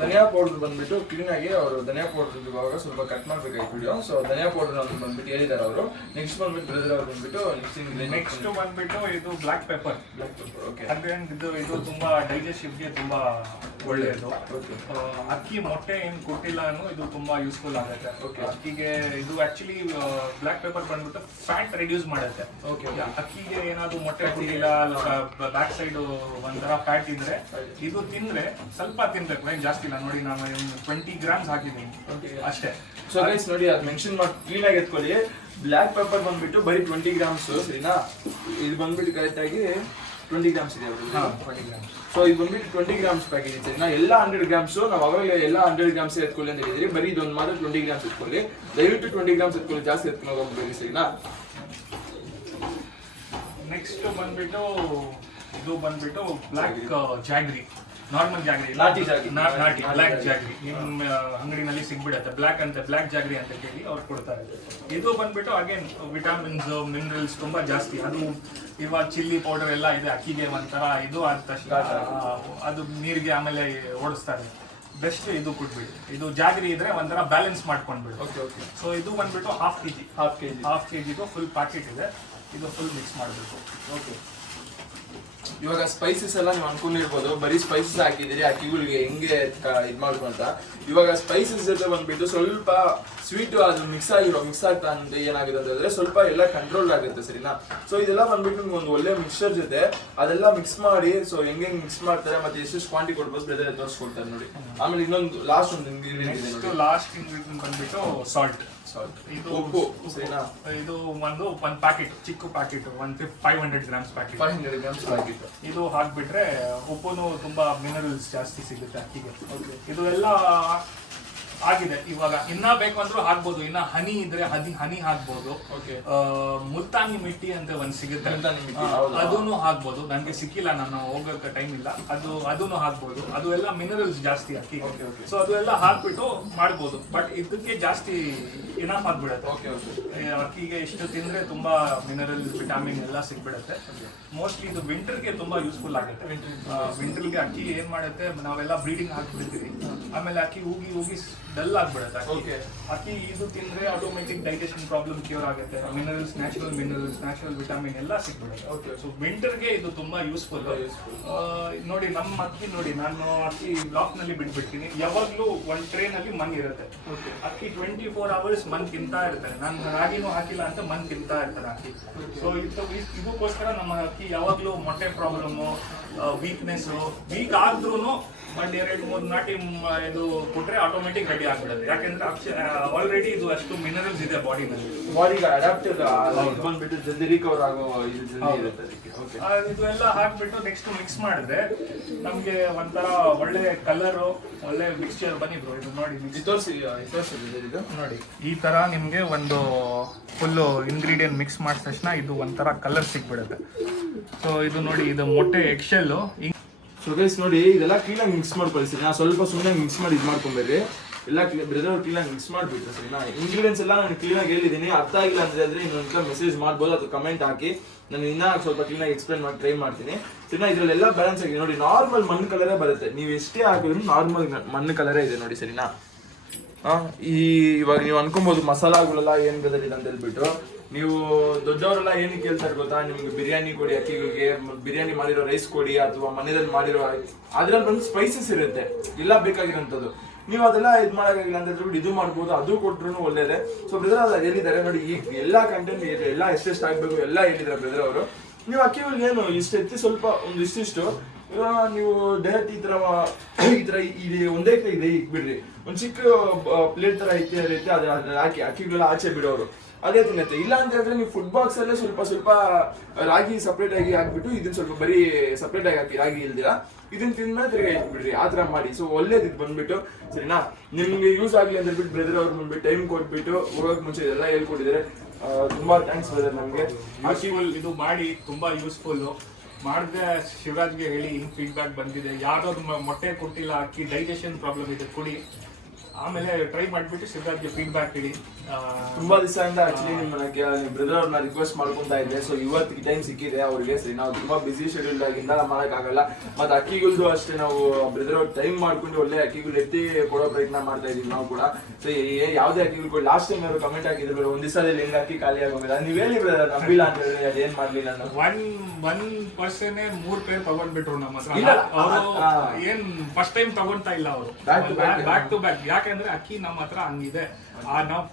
ಧನಿಯಾ ಪೌಡರ್ ಬಂದ್ಬಿಟ್ಟು ಕ್ಲೀನ್ ಆಗಿ ಅವರು ಧನಿಯಾ ಪೌಡರ್ ಇವಾಗ ಸ್ವಲ್ಪ ಕಟ್ ಮಾಡ್ಬೇಕಾಯ್ತು ವಿಡಿಯೋ. ಸೊ ಧನಿಯಾ ಪೌಡರ್ ಅಂತ ಬಂದ್ಬಿಟ್ಟು ಹೇಳಿದ್ದಾರೆ ಅವರು. ನೆಕ್ಸ್ಟ್ ಬಂದ್ಬಿಟ್ಟು ಬ್ರದರ್ ಅವ್ರು ಬಂದ್ಬಿಟ್ಟು ನೆಕ್ಸ್ಟ್ ಬಂದ್ಬಿಟ್ಟು ಇದು ಬ್ಲಾಕ್ ಪೆಪ್ಪರ್. ಓಕೆ, ಇದು ತುಂಬಾ ಡೈಜೆಸ್ಟಿವ್ಗೆ ತುಂಬಾ ಒಳ್ಳೆಯದು. ಅಕ್ಕಿ ಮೊಟ್ಟೆ ಏನು ಕೊಟ್ಟಿಲ್ಲ ಅನ್ನೋ ಇದು ತುಂಬಾ ಯೂಸ್ಫುಲ್ ಆಗುತ್ತೆ ಅಕ್ಕಿಗೆ. ಇದು ಆಕ್ಚುಲಿ ಬ್ಲಾಕ್ ಪೆಪ್ಪರ್ ಬಂದ್ಬಿಟ್ಟು ಫ್ಯಾಟ್ ರಿಡ್ಯೂಸ್ ಮಾಡುತ್ತೆ. ಅಕ್ಕಿಗೆ ಏನಾದ್ರು ಮೊಟ್ಟೆ ಕೊಟ್ಟಿಲ್ಲ, ಬ್ಯಾಕ್ ಸೈಡ್ ಒಂಥರ ಫ್ಯಾಟ್ ಇದ್ರೆ ಇದು ತಿಂದ್ರೆ ಸ್ವಲ್ಪ ತಿನ್ಬೇಕು, ಏನು ಜಾಸ್ತಿ ಇಲ್ಲ. ನೋಡಿ ನಾನು 20 ಗ್ರಾಮ್ಸ್ ಹಾಕಿದ್ದೀನಿ ಅಷ್ಟೇ. ಸೊ ಗೈಸ್ ನೋಡಿ, ಅದು ಮೆನ್ಷನ್ ಮಾಡಿ ಕ್ಲೀನ್ ಆಗಿ ಎತ್ಕೊಳ್ಳಿ. ಬ್ಲಾಕ್ ಪೆಪ್ಪರ್ ಬಂದ್ಬಿಟ್ಟು ಬರೀ 20 ಗ್ರಾಮ್ಸ್, ಸರಿನಾ? ಇದು ಬಂದ್ಬಿಟ್ಟು ಕರೆಕ್ಟ್ ಆಗಿ 20 ಗ್ರಾಮ್ಸ್ ಇದೆ. 20 ಗ್ರಾಮ್ಸ್. ಸೊ ಇದು ಬಂದ್ಬಿಟ್ಟು 20 ಗ್ರಾಮ್ಸ್ ಪ್ಯಾಕೆಟ್ ಇದೆ ಸರಿನಾ? ಎಲ್ಲ 100 ಗ್ರಾಮ್ಸ್ ನಾವು ಅವಾಗಲೇ ಎಲ್ಲ 100 ಗ್ರಾಮ್ಸ್ ಎತ್ಕೊಳ್ಳಿ ಅಂತ ಹೇಳಿದ್ರಿ. ಬರೀ ಇದೊಂದು ಮಾತ್ರ 20 ಗ್ರಾಮ್ಸ್ ಎತ್ಕೊಳ್ಳಿ. ದಯವಿಟ್ಟು 20 ಗ್ರಾಮ್ಸ್ ಎತ್ಕೊಳ್ಳಿ, ಜಾಸ್ತಿ ಎತ್ಕೊಂಡು ಹೋಗ್ಬೇಡಿ ಸರಿನಾ? ನೆಕ್ಸ್ಟ್ ಬಂದ್ಬಿಟ್ಟು ಇದು ಬಂದ್ಬಿಟ್ಟು ಬ್ಲಾಕ್ ಜಾಗ್ರಿ, ನಾರ್ಮಲ್ ಜಾಗ್ರಿ, ನಾಟಿ ಜಾಗ್ರಿ, ನಾಟಿ ಬ್ಲಾಕ್ ಜಾಗ್ರಿ ನಿಮ್ಮ ಅಂಗಡಿನಲ್ಲಿ ಸಿಗ್ಬಿಡುತ್ತೆ. ಬ್ಲಾಕ್ ಜಾಗ್ರಿ ಅಂತ ಹೇಳಿ ಅವ್ರು ಕೊಡ್ತಾರೆ. ಇದು ಬಂದ್ಬಿಟ್ಟು ಅಗೇನ್ ವಿಟಮಿನ್ಸ್ ಮಿನರಲ್ಸ್ ತುಂಬಾ ಜಾಸ್ತಿ. ಅದು ಇವಾಗ ಚಿಲ್ಲಿ ಪೌಡರ್ ಎಲ್ಲ ಇದೆ ಅಕ್ಕಿಗೆ ಒಂಥರ, ಇದು ಆದ ತಕ್ಷಣ ಅದು ನೀರಿಗೆ ಆಮೇಲೆ ಓಡಿಸ್ತಾರೆ. ಬೆಸ್ಟ್ ಇದು ಕೊಟ್ಬಿಡಿ. ಇದು ಜಾಗ್ರಿ ಇದ್ರೆ ಒಂಥರ ಬ್ಯಾಲೆನ್ಸ್ ಮಾಡ್ಕೊಂಡ್ಬಿಡಿ. ಸೊ ಇದು ಬಂದ್ಬಿಟ್ಟು ಹಾಫ್ ಕೆಜಿದು ಫುಲ್ ಪ್ಯಾಕೆಟ್ ಇದೆ. ಇದು ಫುಲ್ ಮಿಕ್ಸ್ ಮಾಡಬೇಕು. ಓಕೆ, ಇವಾಗ ಸ್ಪೈಸಸ್ ಎಲ್ಲ ನೀವು ಅನ್ಕೊಂಡಿರ್ಬೋದು, ಬರೀ ಸ್ಪೈಸಸ್ ಹಾಕಿದ್ದೀರಿ ಅಕ್ಕಿಗಳಿಗೆ ಹೆಂಗೆ ಇದು ಮಾಡ್ಕೊಂತ. ಇವಾಗ ಸ್ಪೈಸಸ್ ಜೊತೆ ಬಂದ್ಬಿಟ್ಟು ಸ್ವಲ್ಪ ಸ್ವೀಟ್ ಅದು ಮಿಕ್ಸ್ ಆಗ್ತಾ ಅಂತ ಏನಾಗಿದೆ ಅಂತಂದ್ರೆ ಸ್ವಲ್ಪ ಎಲ್ಲ ಕಂಟ್ರೋಲ್ ಆಗುತ್ತೆ ಸರಿನಾ? ಸೊ ಇದೆಲ್ಲ ಬಂದ್ಬಿಟ್ಟು ನಿಮ್ಗೆ ಒಂದು ಒಳ್ಳೆ ಮಿಕ್ಸ್ಚರ್ ಜೊತೆ ಅದೆಲ್ಲ ಮಿಕ್ಸ್ ಮಾಡಿ, ಸೊ ಹೆಂಗೆ ಮಿಕ್ಸ್ ಮಾಡ್ತಾರೆ ಮತ್ತೆ ಎಷ್ಟು ಕ್ವಾಂಟಿಟಿ ಕೊಡ್ಬೋದು ಬ್ರದರ್ ತೋರಿಸ್ಕೊಡ್ತಾರೆ ನೋಡಿ. ಆಮೇಲೆ ಇನ್ನೊಂದು ಲಾಸ್ಟ್ ಒಂದು ಇಂಗ್ರೀಡಿಯಂಟ್ ಇದೆ. ಲಾಸ್ಟ್ ಇಂಗ್ರೀಡಿಯಂಟ್ ಬಂದ್ಬಿಟ್ಟು ಸಾಲ್ಟ್. ಇದು ಉಪ್ಪು ಸರಿನಾ? ಇದು ಒಂದು ಪ್ಯಾಕೆಟ್, ಚಿಕ್ಕ packet 500 grams packet. 500 grams packet. ಇದು ಹಾಕ್ಬಿಟ್ರೆ ಉಪ್ಪುನು ತುಂಬಾ ಮಿನರಲ್ಸ್ ಜಾಸ್ತಿ ಸಿಗುತ್ತೆ ಅಕ್ಕಿಗೆ. ಇದು ಎಲ್ಲ ಆಗಿದೆ. ಇವಾಗ ಇನ್ನ ಬೇಕು ಅಂದ್ರೂ ಹಾಕ್ಬೋದು. ಇನ್ನ ಹನಿ ಇದ್ರೆ ಹನಿ ಹಾಕ್ಬೋದು. ಮುಲ್ತಾನಿ ಮಿಟ್ಟಿ ಅಂತ ಒಂದ್ ಸಿಗುತ್ತೆ, ಅದನ್ನು ಹಾಕ್ಬೋದು. ನನ್ಗೆ ಸಿಕ್ಕಿಲ್ಲ, ನಾನು ಹೋಗಕ್ಕೆ ಟೈಮ್ ಇಲ್ಲ. ಅದನ್ನು ಹಾಕ್ಬೋದು. ಅದು ಎಲ್ಲ ಮಿನರಲ್ಸ್ ಜಾಸ್ತಿ ಅಕ್ಕಿ. ಸೊ ಅದು ಎಲ್ಲ ಹಾಕ್ಬಿಟ್ಟು ಮಾಡ್ಬೋದು. ಬಟ್ ಇದಕ್ಕೆ ಜಾಸ್ತಿ ಇನಫ್ ಆಗ್ಬಿಡುತ್ತೆ. ಅಕ್ಕಿಗೆ ಇಷ್ಟು ತಿಂದ್ರೆ ತುಂಬಾ ಮಿನರಲ್ ವಿಟಾಮಿನ್ ಎಲ್ಲ ಸಿಗ್ಬಿಡುತ್ತೆ. ಮೋಸ್ಟ್ಲಿ ಇದು ವಿಂಟರ್ಗೆ ತುಂಬಾ ಯೂಸ್ಫುಲ್ ಆಗುತ್ತೆ. ವಿಂಟರ್ಗೆ ಅಕ್ಕಿ ಏನ್ ಮಾಡುತ್ತೆ, ನಾವೆಲ್ಲ ಬ್ರೀಡಿಂಗ್ ಹಾಕ್ಬಿಡ್ತೀವಿ, ಆಮೇಲೆ ಅಕ್ಕಿ ಹೋಗಿ ಡಲ್ ಆಗ್ಬಿಡುತ್ತೆ. ಅಕ್ಕಿ ಇದು ತಿಂದ್ರೆ ಆಟೋಮೆಟಿಕ್ ಡೈಜೆಷನ್ ಪ್ರಾಬ್ಲಮ್ ಕ್ಯೂರ್ ಆಗುತ್ತೆ. ನ್ಯಾಚುರಲ್ ವಿಟಾಮಿನ್ ಎಲ್ಲ ಸಿಗ್ಬಿಡುತ್ತೆ. ಸೊ ವಿಂಟರ್ಗೆ ಇದು ತುಂಬಾ ಯೂಸ್ಫುಲ್. ನೋಡಿ ನಮ್ಮ ಅಕ್ಕಿ ನೋಡಿ, ನಾನು ಅಕ್ಕಿ ಬ್ಲಾಕ್ ನಲ್ಲಿ ಬಿಟ್ಬಿಡ್ತೀನಿ. ಯಾವಾಗ್ಲೂ ಒಂದ್ ಟ್ರೇನ್ ಅಲ್ಲಿ ಮನ್ ಇರುತ್ತೆ. ಅಕ್ಕಿ 24 hours ಮನ್ ತಿಂತಾ ಇರ್ತಾರೆ. ನಾನು ರಾಗಿನೂ ಹಾಕಿಲ್ಲ ಅಂತ ಮನ್ ತಿಂತಾ ಇರ್ತಾರೆ ಅಕ್ಕಿ. ಸೊ ಇದಕ್ಕೋಸ್ಕರ ನಮ್ಮ ಅಕ್ಕಿ ಯಾವಾಗ್ಲೂ ಮೊಟ್ಟೆ ಪ್ರಾಬ್ಲಮ್, ವೀಕ್ನೆಸ್, ವೀಕ್ ಆದ್ರೂ ಒಂದ್ 2-3 ನಾಟಿ ಇದು ಕೊಟ್ರೆ ಆಟೋಮೆಟಿಕ್ ರೆಡಿ ಆಗ್ಬಿಡುತ್ತೆ. ಯಾಕೆಂದ್ರೆ ಆಲ್ರೆಡಿ ಇದು ಅಷ್ಟು ಮಿನರಲ್ಸ್ ಇದೆ ಬಾಡಿಗೆ ಅಡಾಪ್ಟೆಡ್ ಬಂದ್ಬಿಟ್ಟು ಜಲ್ದಿ ರಿಕವರ್ ಆಗೋ ಇದು ಜಲ್ದಿ ಇರುತ್ತೆ. ಇದು ಎಲ್ಲ ಹಾಕ್ಬಿಟ್ಟು ನೆಕ್ಸ್ಟ್ ಮಿಕ್ಸ್ ಮಾಡಿದ್ರೆ ನಮ್ಗೆ ಒಂಥರ ಒಳ್ಳೆ ಕಲರ್, ಒಳ್ಳೆ ಮಿಕ್ಸ್ಚರ್. ಬನ್ನಿ ಬ್ರೋ, ಇದು ನೋಡಿ ನೋಡಿ, ಈ ತರ ನಿಮ್ಗೆ ಒಂದು ಫುಲ್ ಇಂಗ್ರೀಡಿಯಂಟ್ ಮಿಕ್ಸ್ ಮಾಡಿದ ತಕ್ಷಣ ಇದು ಒಂಥರ ಕಲರ್ ಸಿಕ್ಬಿಡುತ್ತೆ. ಸೊ ಇದು ನೋಡಿ, ಇದು ಮೊಟ್ಟೆ ಎಕ್ಶೆಲ್. ಸೊ ಗೈಸ್ ನೋಡಿ, ಇದೆಲ್ಲ ಕ್ಲೀನಾಗಿ ಮಿಕ್ಸ್ ಮಾಡ್ಕೊಳ್ತೀನಿ. ನಾ ಸ್ವಲ್ಪ ಸುಮ್ಮನೆ ಮಿಕ್ಸ್ ಮಾಡಿ ಇದು ಮಾಡ್ಕೊಂಬೇಡ್ರಿ. ಎಲ್ಲ ಬ್ರದರ್ ಕ್ಲೀನಾಗಿ ಮಿಕ್ಸ್ ಮಾಡಿಬಿಟ್ರೆ ಸರಿನಾ? ಇಂಗ್ರೀಡಿಯೆಂಟ್ಸ್ ಎಲ್ಲ ನಾನು ಕ್ಲೀನಾಗಿ ಹೇಳಿದ್ದೀನಿ. ಅರ್ಥ ಆಗಿಲ್ಲ ಅಂದ್ರೆ ಇನ್ನೊಂದ್ಸಲ ಮೆಸೇಜ್ ಮಾಡ್ಬೋದು ಅಥವಾ ಕಮೆಂಟ್ ಹಾಕಿ. ನಾನು ಇನ್ನೂ ಸ್ವಲ್ಪ ಕ್ಲೀನಾಗಿ ಎಕ್ಸ್ಪ್ಲೇನ್ ಮಾಡಿ ಟ್ರೈ ಮಾಡ್ತೀನಿ ಸರಿನಾ? ಇದರಲ್ಲೆಲ್ಲ ಬ್ಯಾಲೆನ್ಸ್ ಆಗಿದೆ ನೋಡಿ. ನಾರ್ಮಲ್ ಮಣ್ಣು ಕಲರೇ ಬರುತ್ತೆ, ನೀವು ಎಷ್ಟೇ ಹಾಕಿದ್ರು ನಾರ್ಮಲ್ ಮಣ್ಣು ಕಲರೇ ಇದೆ ನೋಡಿ ಸರಿನಾ? ಇವಾಗ ನೀವು ಅನ್ಕೊಬೋದು ಮಸಾಲಾಗಳೆಲ್ಲ ಏನು ಬದಲಿದೆ ಅಂತ ಹೇಳ್ಬಿಟ್ಟು. ನೀವು ದೊಡ್ಡವರೆಲ್ಲ ಏನಕ್ಕೆ ಕೇಳ್ತಾರೆ ಗೊತ್ತಾ, ನಿಮ್ಗೆ ಬಿರಿಯಾನಿ ಕೊಡಿ ಅಕ್ಕಿಗಳಿಗೆ, ಬಿರಿಯಾನಿ ಮಾಡಿರೋ ರೈಸ್ ಕೊಡಿ, ಅಥವಾ ಮನೆಯಲ್ಲಿ ಮಾಡಿರೋ ಅದ್ರಲ್ಲಿ ಬಂದು ಸ್ಪೈಸಸ್ ಇರುತ್ತೆ, ಇಲ್ಲ ಬೇಕಾಗಿರೋಂಥದ್ದು. ನೀವು ಅದೆಲ್ಲ ಇದು ಮಾಡೋಕ್ಕಾಗಿಲ್ಲ ಅಂತ ಹೇಳ್ಬಿಟ್ಟು ಇದು ಮಾಡ್ಬೋದು, ಅದು ಕೊಟ್ರು ಒಳ್ಳೇದೇ. ಸೊ ಬ್ರದರ್ ಅದು ಹೇಳಿದ್ದಾರೆ ನೋಡಿ, ಈಗ ಎಲ್ಲ ಕಂಟೆಂಟ್ ಎಲ್ಲ ಎಷ್ಟೆಷ್ಟು ಆಗಬೇಕು ಎಲ್ಲ ಹೇಳಿದ್ದಾರೆ ಬ್ರದರ್ ಅವರು. ನೀವು ಅಕ್ಕಿಗಳಿಗೆ ಏನು ಇಷ್ಟು ಎತ್ತಿ ಸ್ವಲ್ಪ ಒಂದು ಇಷ್ಟಿಷ್ಟು ನೀವು ಡೈರೆಕ್ಟ್ ಈ ತರ ಇದೆ ಒಂದೇ ಕೈ ಇದೆ ಇಕ್ಬಿಡ್ರಿ, ಒಂದ್ ಚಿಕ್ಕ ಪ್ಲೇಟ್ ತರ ಐತೆ ಅದ್ರ ಹಾಕಿ ಅಕ್ಕಿಗಳೆಲ್ಲ ಆಚೆ ಬಿಡೋರು ಅದೇ ತಿನ್ನತ್ತೆ. ಇಲ್ಲ ಅಂತ ಹೇಳಿದ್ರೆ ನೀವು ಫುಡ್ ಬಾಕ್ಸ್ ಅಲ್ಲೇ ಸ್ವಲ್ಪ ರಾಗಿ ಸಪ್ರೇಟ್ ಆಗಿ ಹಾಕ್ಬಿಟ್ಟು ಇದನ್ನ ಸ್ವಲ್ಪ ಬರೀ ಸಪ್ರೇಟ್ ಆಗಿ ಹಾಕಿ ರಾಗಿ ಇಲ್ದಿರಾ ಇದನ್ನ ತಿಂದ್ಮೇಲೆ ತಿರ್ಗಿ ಇಟ್ಬಿಡ್ರಿ, ಆ ತರ ಮಾಡಿ. ಸೊ ಒಳ್ಳೇದು ಇದು ಬಂದ್ಬಿಟ್ಟು ಸರಿನಾ, ನಿಮ್ಗೆ ಯೂಸ್ ಆಗ್ಲಿ ಅಂತ ಹೇಳ್ಬಿಟ್ಟು ಬ್ರದರ್ ಅವ್ರು ಬಂದ್ಬಿಟ್ಟು ಟೈಮ್ ಕೊಟ್ಬಿಟ್ಟು ಹೋಗಕ್ ಮುಂಚೆ ಇದೆಲ್ಲ ಹೇಳ್ಕೊಟ್ಟಿದ್ದಾರೆ. ತುಂಬಾ ಥ್ಯಾಂಕ್ಸ್ ಬ್ರದರ್. ನಮ್ಗೆ ಇದು ಮಾಡಿ ತುಂಬಾ ಯೂಸ್ಫುಲ್ ಮಾಡಿದ್ರೆ ಶಿವರಾಜ್ಗೆ ಹೇಳಿ ಹಿಂಗ್ ಫೀಡ್ಬ್ಯಾಕ್ ಬಂದಿದೆ, ಯಾವ್ದಾದ್ರು ಮೊಟ್ಟೆ ಕೊಟ್ಟಿಲ್ಲ ಅಕ್ಕಿ ಡೈಜೆಷನ್ ಪ್ರಾಬ್ಲಮ್ ಇದೆ ಕೊಡಿ, ಆಮೇಲೆ ಟ್ರೈ ಮಾಡ್ಬಿಟ್ಟು ಶಿವರಾಜ್ಗೆ ಫೀಡ್ಬ್ಯಾಕ್ ಹೇಳಿ. ತುಂಬಾ ದಿವಸದಿಂದ ಆಕ್ಚುಲಿ ನಿಮ್ಮನ್ನ ಬ್ರದರ್ ಅವ್ರನ್ನ ರಿಕ್ವೆಸ್ಟ್ ಮಾಡ್ಕೊಂತಾ ಇದ್ದೆ. ಸೊ ಇವತ್ತಿಗೆ ಟೈಮ್ ಸಿಕ್ಕಿದೆ ಅವ್ರಿಗೆ. ಸರಿ, ನಾವು ತುಂಬಾ ಬಿಸಿ ಶೆಡ್ಯೂಲ್ ಆಗಿಂದ ಮಾಡಕ್ ಆಗಲ್ಲ. ಮತ್ತೆ ಅಕ್ಕಿಗಳ್ದು ಅಷ್ಟೇ ನಾವು ಬ್ರದರ್ ಅವ್ರ ಟೈಮ್ ಮಾಡ್ಕೊಂಡು ಒಳ್ಳೆ ಅಕ್ಕಿಗಳು ಎತ್ತಿ ಕೊಡೋ ಪ್ರಯತ್ನ ಮಾಡ್ತಾ ಇದೀವಿ ನಾವು ಕೂಡ. ಸೊ ಯಾವ್ದೇ ಅಕ್ಕಿಗಳು ಲಾಸ್ಟ್ ಟೈಮ್ ಅವರು ಕಮೆಂಟ್ ಹಾಕಿದ್ರು ಒಂದ್ ದಿವಸದಲ್ಲಿ ಹೆಂಗ್ ಅಕ್ಕಿ ಖಾಲಿ ಆಗೋಗಿಲ್ಲ, ನೀವ್ ಹೇಳಿ ಬ್ರದರ್ ನಂಬಿಲ್ಲ ಅಂತ ಹೇಳಿದ್ರೆ ಅದೇನ್ ಮಾಡ್ಲಿ ನಾನು. ಒನ್ ಪರ್ಸನ್ 3 ಪೇರ್ ತಗೊಂಡ್ಬಿಟ್ರು ನಮ್ಮ ಹತ್ರ. ಅವರು ಏನ್ ಫಸ್ಟ್ ಟೈಮ್ ತಗೊಂತಾ ಇಲ್ಲ ಅವರು, ಬ್ಯಾಕ್ ಟು ಬ್ಯಾಕ್. ಯಾಕಂದ್ರೆ ಅಕ್ಕಿ ನಮ್ಮ ಹತ್ರ ಹಂಗಿದೆ,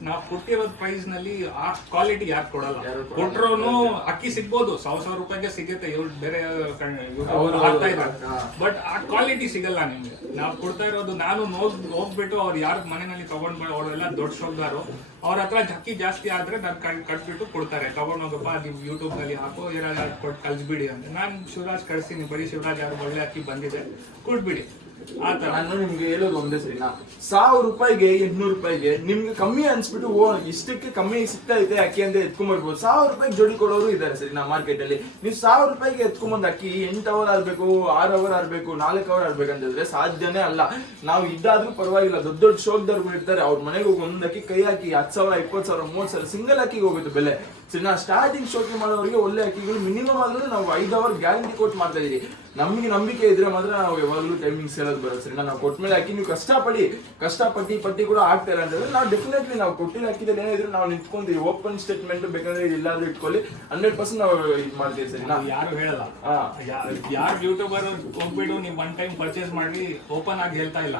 ನಾವ್ ಕೊಟ್ಟಿರೋದ್ ಪ್ರೈಸ್ ನಲ್ಲಿ ಆ ಕ್ವಾಲಿಟಿ ಯಾರು ಕೊಡಲ್ಲ. ಕೊಟ್ರು ಅಕ್ಕಿ ಸಿಗ್ಬೋದು, 1,000 ರೂಪಾಯಿಗೆ ಸಿಗುತ್ತೆ, ಇವ್ರು ಬೇರೆ ಹಾಕ್ತಾ ಇದ್ದಾರೆ, ಬಟ್ ಆ ಕ್ವಾಲಿಟಿ ಸಿಗಲ್ಲ ನಿಮ್ಗೆ. ನಾವ್ ಕೊಡ್ತಾ ಇರೋದು, ನಾನು ಹೋಗ್ಬಿಟ್ಟು ಅವ್ರು ಯಾರು ಮನೆಯಲ್ಲಿ ತಗೊಂಡ್ ಅವರೆಲ್ಲ ದೊಡ್ಡ ಶೋಗಾರು, ಅವ್ರ ಹತ್ರ ಅಕ್ಕಿ ಜಾಸ್ತಿ ಆದ್ರೆ ನಾನು ಕಟ್ಬಿಟ್ಟು ಕೊಡ್ತಾರೆ, ತಗೊಂಡೋಗಪ್ಪ ನೀವು ಯೂಟ್ಯೂಬ್ ನಲ್ಲಿ ಹಾಕೋ ಏನಾದ್ರು ಕೊಟ್ಟು ಕಳ್ಸ್ಬಿಡಿ ಅಂತ. ನಾನು ಶಿವರಾಜ್ ಕಳ್ಸ್ತೀನಿ, ಬರೀ ಶಿವರಾಜ್ ಯಾರು ಒಳ್ಳೆ ಅಕ್ಕಿ ಬಂದಿದೆ ಕೊಟ್ಬಿಡಿ. ನಾನು ನಿಮ್ಗೆ ಹೇಳೋದು ಒಂದೇ ಸರಿನಾ, 1,000 ರೂಪಾಯಿಗೆ 800 ರೂಪಾಯಿಗೆ ನಿಮ್ಗೆ ಕಮ್ಮಿ ಅನ್ಸ್ಬಿಟ್ಟು ಇಷ್ಟಕ್ಕೆ ಕಮ್ಮಿ ಸಿಗ್ತಾ ಇದೆ ಅಕ್ಕಿ ಅಂತ ಎತ್ಕೊಂಡ್ಬರ್ಬೋದು. 1,000 ರೂಪಾಯಿಗೆ ಜೋಡಿ ಕೊಡೋರು ಇದ್ದಾರೆ ಸರಿನಾ ಮಾರ್ಕೆಟ್ ಅಲ್ಲಿ. ನೀವು 1,000 ರೂಪಾಯಿಗೆ ಎತ್ಕೊಂಬಂದ್ ಅಕ್ಕಿ 8 ಅವರ್ ಆಗ್ಬೇಕು, 6 ಅವರ್ ಆಗ್ಬೇಕು, 4 ಅವರ್ ಆಗ್ಬೇಕಂತಿದ್ರೆ ಸಾಧ್ಯನೇ ಅಲ್ಲ. ನಾವು ಇದ್ದಾದ್ರೂ ಪರವಾಗಿಲ್ಲ, ದೊಡ್ಡ ಶೋಕ್ದವ್ರು ಇರ್ತಾರೆ, ಅವ್ರ ಮನೆಗೆ ಹೋಗಿ ಒಂದ್ ಅಕ್ಕಿ ಕೈ ಹಾಕಿ 10,000, 20,000, 30,000 ಸಿಂಗಲ್ ಅಕ್ಕಿಗೆ ಹೋಗುತ್ತೆ ಬೆಲೆ ಸರಿನಾ. ಸ್ಟಾರ್ಟಿಂಗ್ ಶೋಕಿ ಮಾಡೋರಿಗೆ ಒಳ್ಳೆ ಅಕ್ಕಿಗಳು ಮಿನಿಮಮ್ ಆದ್ರೂ ನಾವು 5 ಅವರ್ ಗ್ಯಾರಂಟಿ ಕೊಟ್ಟು ಮಾಡ್ತಾ ಇದೀವಿ. ನಮ್ಗೆ ನಂಬಿಕೆ ಇದ್ರೆ ಮಾತ್ರ ನಾವು ಯಾವಾಗಲೂ ಟೈಮಿಂಗ್ಸ್ ಹೇಳೋದು ಬರುತ್ತೆ ಸರಿನಾ. ನಾವು ಕೊಟ್ಮೇಲೆ ಅಕ್ಕಿ ನೀವು ಕಷ್ಟಪಟ್ಟಿ ಕೂಡ ಆಗ್ತಾ ಇಲ್ಲ ಅಂತಂದ್ರೆ ನಾವು ಡೆಫಿನೆಟ್ಲಿ ನಾವು ಕೊಟ್ಟಿರೋ ಅಕ್ಕಿದಲ್ಲಿ ಏನಿದ್ರು ನಾವು ನಿಂತ್ಕೊಂತೀವಿ. ಓಪನ್ ಸ್ಟೇಟ್ಮೆಂಟ್ ಬೇಕಂದ್ರೆ ಎಲ್ಲಾದ್ರೂ ಇಟ್ಕೊಳ್ಳಿ, 100% ನಾವು ಇದು ಮಾಡ್ತೀವಿ ಸರಿನಾ. ಯಾರು ಹೇಳಲ್ಲ, ಯಾರು ಯೂಟ್ಯೂಬರ್ ಹೋಗ್ಬಿಟ್ಟು ನೀವು ಒನ್ ಟೈಮ್ ಪರ್ಚೇಸ್ ಮಾಡಿ ಓಪನ್ ಆಗಿ ಹೇಳ್ತಾ ಇಲ್ಲ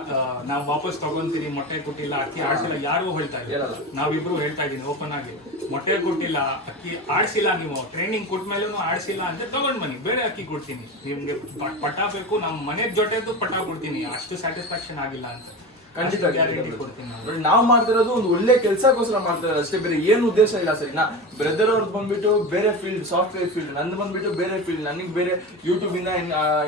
ನಾವು ವಾಪಸ್ ತಗೊಂತೀವಿ, ಮೊಟ್ಟೆ ಕೊಟ್ಟಿಲ್ಲ, ಅಕ್ಕಿ ಆಡ್ಸಿಲ್ಲ, ಯಾರು ಹೇಳ್ತಾ ಇಲ್ಲ. ನಾವಿಬ್ರು ಹೇಳ್ತಾ ಇದೀನಿ ಓಪನ್ ಆಗಿ, ಮೊಟ್ಟೆ ಕೊಟ್ಟಿಲ್ಲ, ಅಕ್ಕಿ ಆಡ್ಸಿಲ್ಲ, ನೀವು ಟ್ರೈನಿಂಗ್ ಕೊಟ್ಮೇಲೆ ಆಡ್ಸಿಲ್ಲ ಅಂದ್ರೆ ತಗೊಂಡ್ ಬನ್ನಿ, ಬೇರೆ ಅಕ್ಕಿ ಕೊಡ್ತೀನಿ ನಿಮ್ಗೆ. ಪಟ ಬೇಕು, ನಮ್ಮ ಮನೆ ಜೊತೆದು ಪಟ ಕೊಡ್ತೀನಿ, ಅಷ್ಟು ಸ್ಯಾಟಿಸ್ಫ್ಯಾಕ್ಷನ್ ಆಗಿಲ್ಲ ಅಂತ ಖಂಡಿತ ಗ್ಯಾರಂಟಿ ಕೊಡ್ತೀನಿ. ನಾವು ಮಾಡ್ತಿರೋದು ಒಂದು ಒಳ್ಳೆ ಕೆಲಸಕ್ಕೋಸ್ಕರ ಮಾಡ್ತಿರೋದು ಅಷ್ಟೇ, ಬೇರೆ ಏನು ಉದ್ದೇಶ ಇಲ್ಲ ಸರಿನಾ. ಬ್ರದರ್ ಅವ್ರದ್ದು ಬಂದ್ಬಿಟ್ಟು ಬೇರೆ ಫೀಲ್ಡ್, ಸಾಫ್ಟ್ವೇರ್ ಫೀಲ್ಡ್, ನಂದು ಬಂದ್ಬಿಟ್ಟು ಬೇರೆ ಫೀಲ್ಡ್. ನನಗೆ ಬೇರೆ ಯೂಟ್ಯೂಬ್ ಇಂದ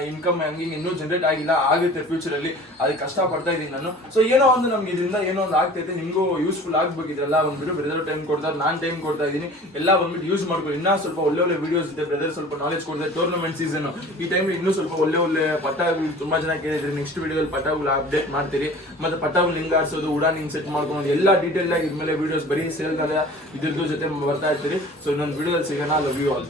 ಇನ್ಕಮ್ ಹಂಗೆ ಇನ್ನೂ ಜನರೇಟ್ ಆಗಿಲ್ಲ, ಆಗುತ್ತೆ ಫ್ಯೂಚರ್ ಅಲ್ಲಿ, ಅದಕ್ಕೆ ಕಷ್ಟ ಪಡ್ತಾ ಇದೀನಿ ನಾನು. ಸೊ ಏನೋ ಒಂದು ನಮ್ಗೆ ಇದರಿಂದ ಏನೋ ಒಂದು ಆಗ್ತೈತೆ, ನಿಮ್ಗೂ ಯೂಸ್ಫುಲ್ ಆಗ್ಬೇಕಿದ್ರಲ್ಲ ಬಂದ್ಬಿಟ್ಟು ಬ್ರದರ್ ಟೈಮ್ ಕೊಡ್ತಾರೆ, ನಾನು ಟೈಮ್ ಕೊಡ್ತಾ ಇದೀನಿ, ಎಲ್ಲ ಬಂದ್ಬಿಟ್ಟು ಯೂಸ್ ಮಾಡ್ಕೊಂಡು. ಇನ್ನೂ ಸ್ವಲ್ಪ ಒಳ್ಳೆ ವಿಡಿಯೋಸ್ ಇದೆ, ಬ್ರದರ್ ಸ್ವಲ್ಪ ನಾಲೆಜ್ ಕೊಡ್ತಾರೆ. ಟೂರ್ನಮೆಂಟ್ ಸೀಸನ್ ಈ ಟೈಮ್ ಇನ್ನೂ ಸ್ವಲ್ಪ ಒಳ್ಳೆ ಪಟಾಗಳು ತುಂಬಾ ಜನ ಕೇಳಿದ್ರಿ, ನೆಕ್ಸ್ಟ್ ವಿಡಿಯೋದಲ್ಲಿ ಪಟಾಗಳು ಅಪ್ಡೇಟ್ ಮಾಡ್ತೀರಿ. ಮತ್ತೆ ಪಟಾಗಳು ಲಿಂಗ್ ಆಡ್ಸೋದು, ಉಡಾನ್ ಹಿಂಗ್ ಸೆಟ್ ಮಾಡ್ಕೊಂಡು ಎಲ್ಲ ಡೀಟೇಲ್ ಆಗಿ ಇದ್ಮೇಲೆ ವಿಡಿಯೋಸ್ ಬರೀ ಸೇಲ್ ಇದ್ರದ್ದು ಜೊತೆ ಬರ್ತಾ ಇರ್ತೀರಿ. ಸೊ ನನ್ನ ವಿಡಿಯೋದಲ್ಲಿ ಸಿಗೋಣ. Love you all.